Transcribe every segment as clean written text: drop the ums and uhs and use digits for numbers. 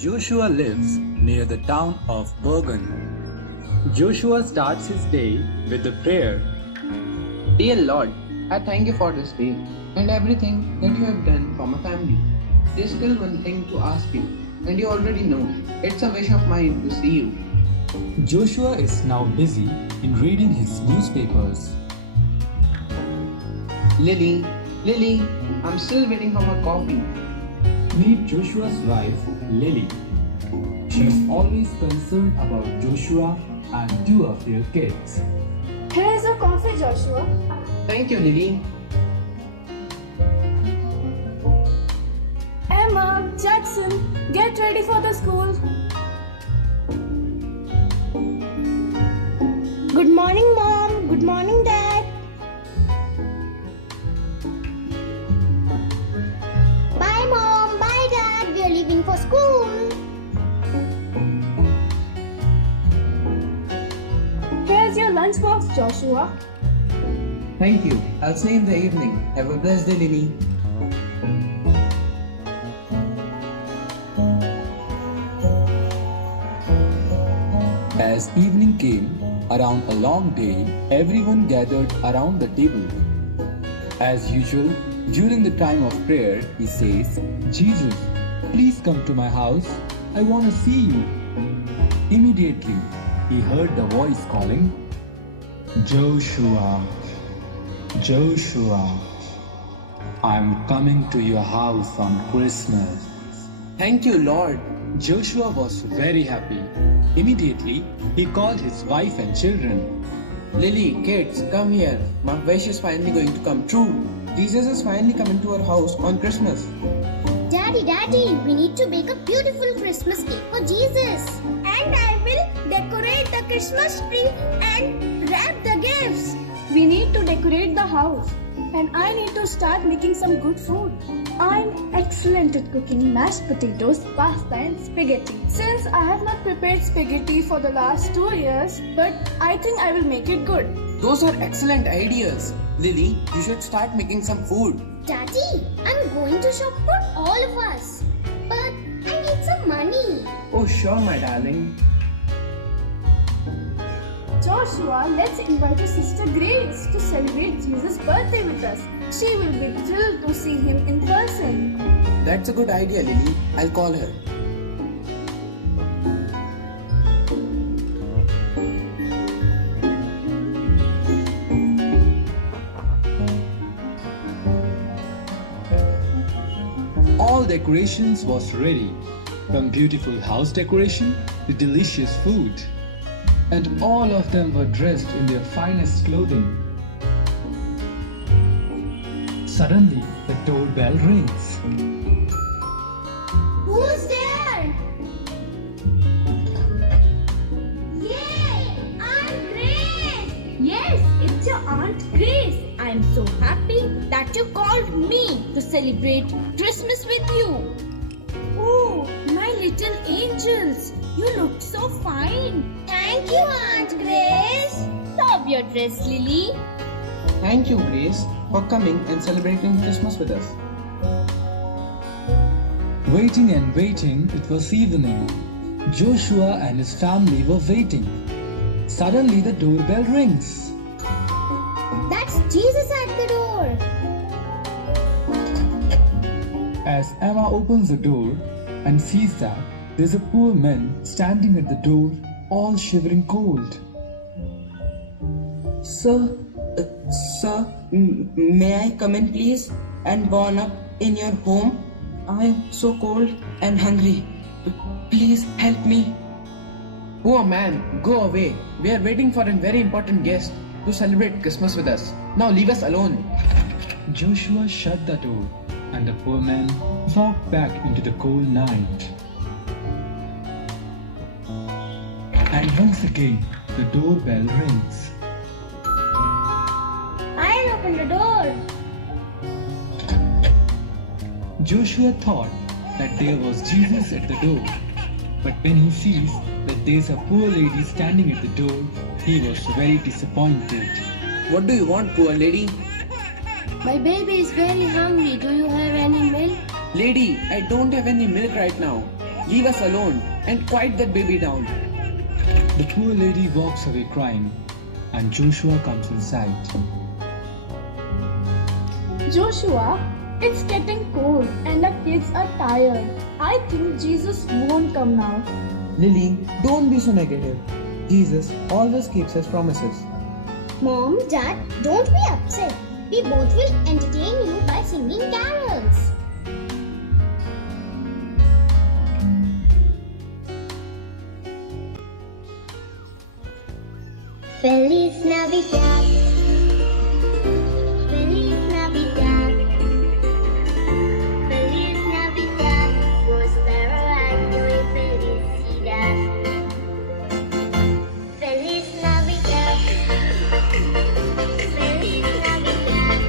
Joshua lives near the town of Bergen. Joshua starts his day with a prayer. Dear Lord, I thank you for this day and everything that you have done for my family. There's still one thing to ask you, and you already know. It's a wish of mine to see you. Joshua is now busy in reading his newspapers. Lily, I'm still waiting for my coffee. Meet Joshua's wife, Lily. She is always concerned about Joshua and two of their kids. Here is your coffee, Joshua. Thank you, Lily. Emma, Jackson, get ready for the school. Good morning, Mom. Good morning, Dad. Bye, Mom. Bye, Dad. We are leaving for school. Here's your lunchbox, Joshua. Thank you. I'll see you in the evening. Have a blessed day, Lily. As evening came, around a long day, everyone gathered around the table. As usual, during the time of prayer, he says, Jesus, please come to my house. I want to see you. Immediately, he heard the voice calling, Joshua, Joshua, I'm coming to your house on Christmas. Thank you, Lord. Joshua was very happy. Immediately, he called his wife and children. Lily, kids, come here. My wish is finally going to come true. Jesus is finally coming to our house on Christmas. Daddy, we need to bake a beautiful Christmas cake for Jesus. And I will decorate the Christmas tree and wrap the gifts. We need to decorate the house. And I need to start making some good food. I'm excellent at cooking mashed potatoes, pasta and spaghetti. Since I have not prepared spaghetti for the last 2 years, but I think I will make it good. Those are excellent ideas. Lily, you should start making some food. Daddy, I'm going to shop for all of us. But I need some money. Oh, sure, my darling. Joshua, let's invite your sister Grace to celebrate Jesus' birthday with us. She will be thrilled to see him in person. That's a good idea, Lily. I'll call her. All decorations was ready, from beautiful house decoration to delicious food. And all of them were dressed in their finest clothing. Suddenly, the doorbell rings. Who's there? Yay! Aunt Grace! Yes, it's your Aunt Grace. I'm so happy that you called me to celebrate Christmas with you. Oh, my little angels, you look so fine. Thank you, Aunt Grace. Love your dress, Lily. Thank you, Grace, for coming and celebrating Christmas with us. Waiting and waiting, it was evening. Joshua and his family were waiting. Suddenly, the doorbell rings. That's Jesus at the door. As Emma opens the door and sees that there's a poor man standing at the door, all shivering cold. Sir, may I come in, please? And born up in your home? I am so cold and hungry. Please help me. Poor man, go away. We are waiting for a very important guest to celebrate Christmas with us. Now leave us alone. Joshua shut the door, and the poor man walked back into the cold night. And once again, the doorbell rings. I'll open the door. Joshua thought that there was Jesus at the door. But when he sees that there's a poor lady standing at the door, he was very disappointed. What do you want, poor lady? My baby is very hungry. Do you have any milk? Lady, I don't have any milk right now. leave us alone and quiet that baby down. The poor lady walks away crying, and Joshua comes inside. Joshua, it's getting cold and the kids are tired. I think Jesus won't come now. Lily, don't be so negative. Jesus always keeps his promises. Mom, Dad, don't be upset. We both will entertain you by singing carols. Feliz Navidad. Feliz Navidad. Feliz Navidad. Prospero año y felicidad. Feliz Navidad. Feliz Navidad.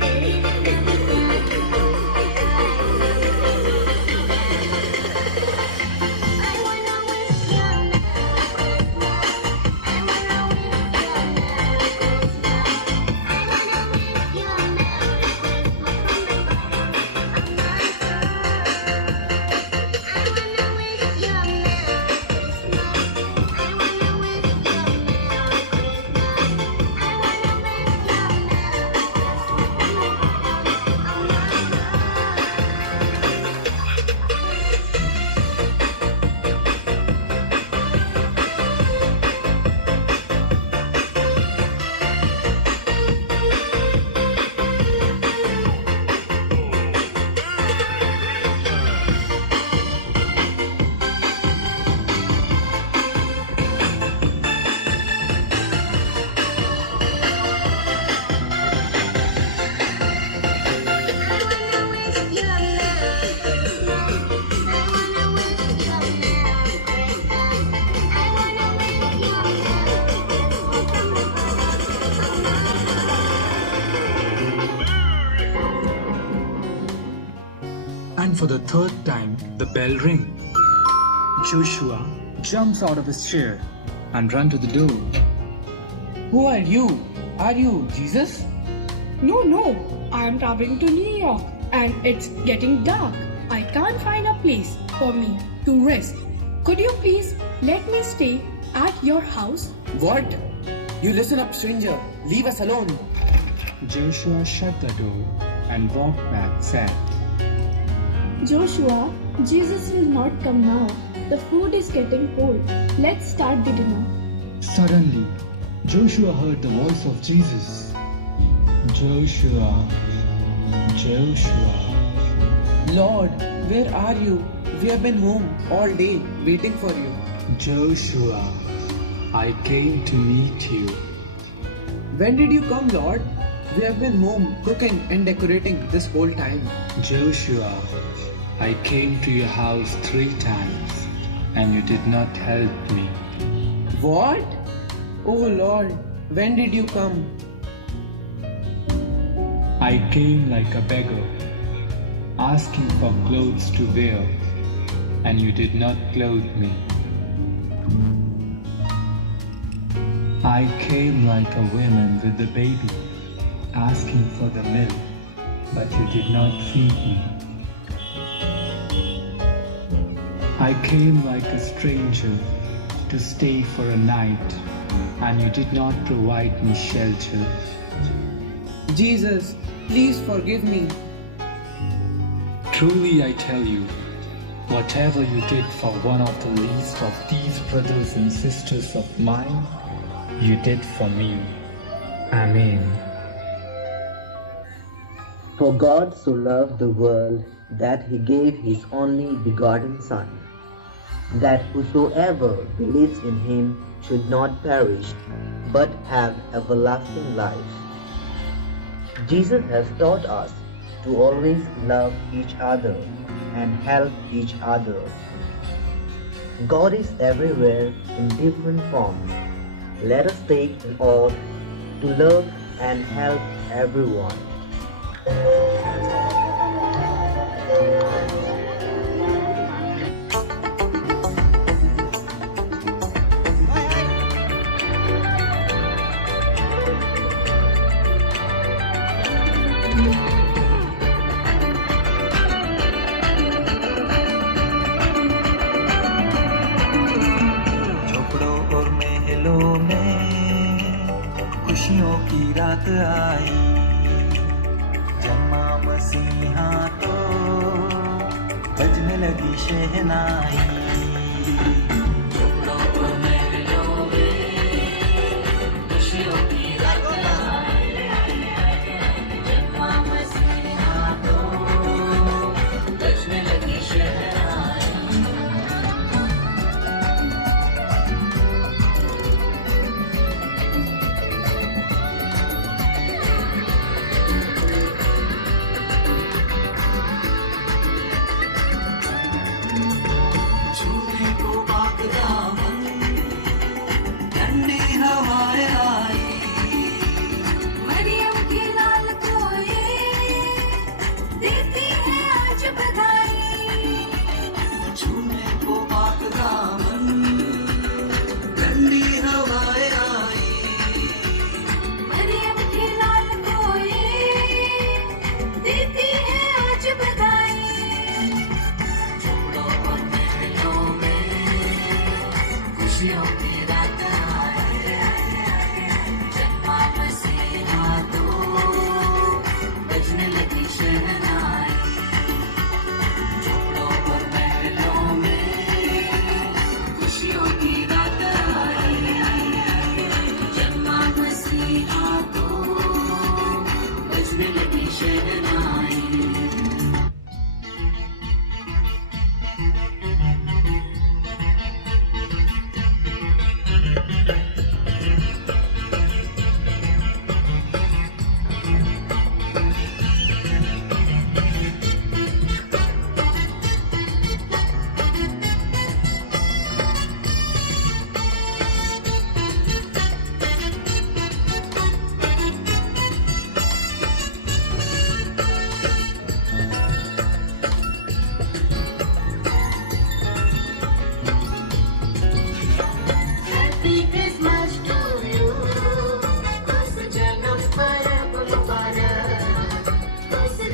Feliz Navidad. I wanna wish you a Merry Christmas. I wanna wish you a Merry Christmas. I wanna wish you a Merry Christmas from the bottom of my heart. I wanna wish you a Merry Christmas. I wanna wish you a Merry Christmas. I wanna wish you a Merry Christmas from the bottom of my And for the third time, the bell rings. Joshua jumps out of his chair and runs to the door. Who are you? Are you Jesus? No, I am traveling to New York and it's getting dark. I can't find a place for me to rest. Could you please let me stay at your house? What? You listen up, stranger. Leave us alone. Joshua shut the door and walked back sad. Joshua, Jesus will not come now. The food is getting cold. Let's start the dinner. Suddenly, Joshua heard the voice of Jesus. Joshua, Joshua. Lord, where are you? We have been home all day waiting for you. Joshua, I came to meet you. When did you come, Lord? We have been home cooking and decorating this whole time. Joshua, I came to your house 3 times and you did not help me. What? Oh Lord, when did you come? I came like a beggar, asking for clothes to wear, and you did not clothe me. I came like a woman with a baby, asking for the milk, but you did not feed me. I came like a stranger to stay for a night, and you did not provide me shelter. Jesus, please forgive me. Truly I tell you, whatever you did for one of the least of these brothers and sisters of mine, you did for me. Amen. For God so loved the world that he gave his only begotten Son, that whosoever believes in him should not perish, but have everlasting life. Jesus has taught us to always love each other and help each other. God is everywhere in different forms. Let us take an oath to love and help everyone. आई, जन्मा मसीहा तो बजने लगी शहनाई।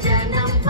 Janam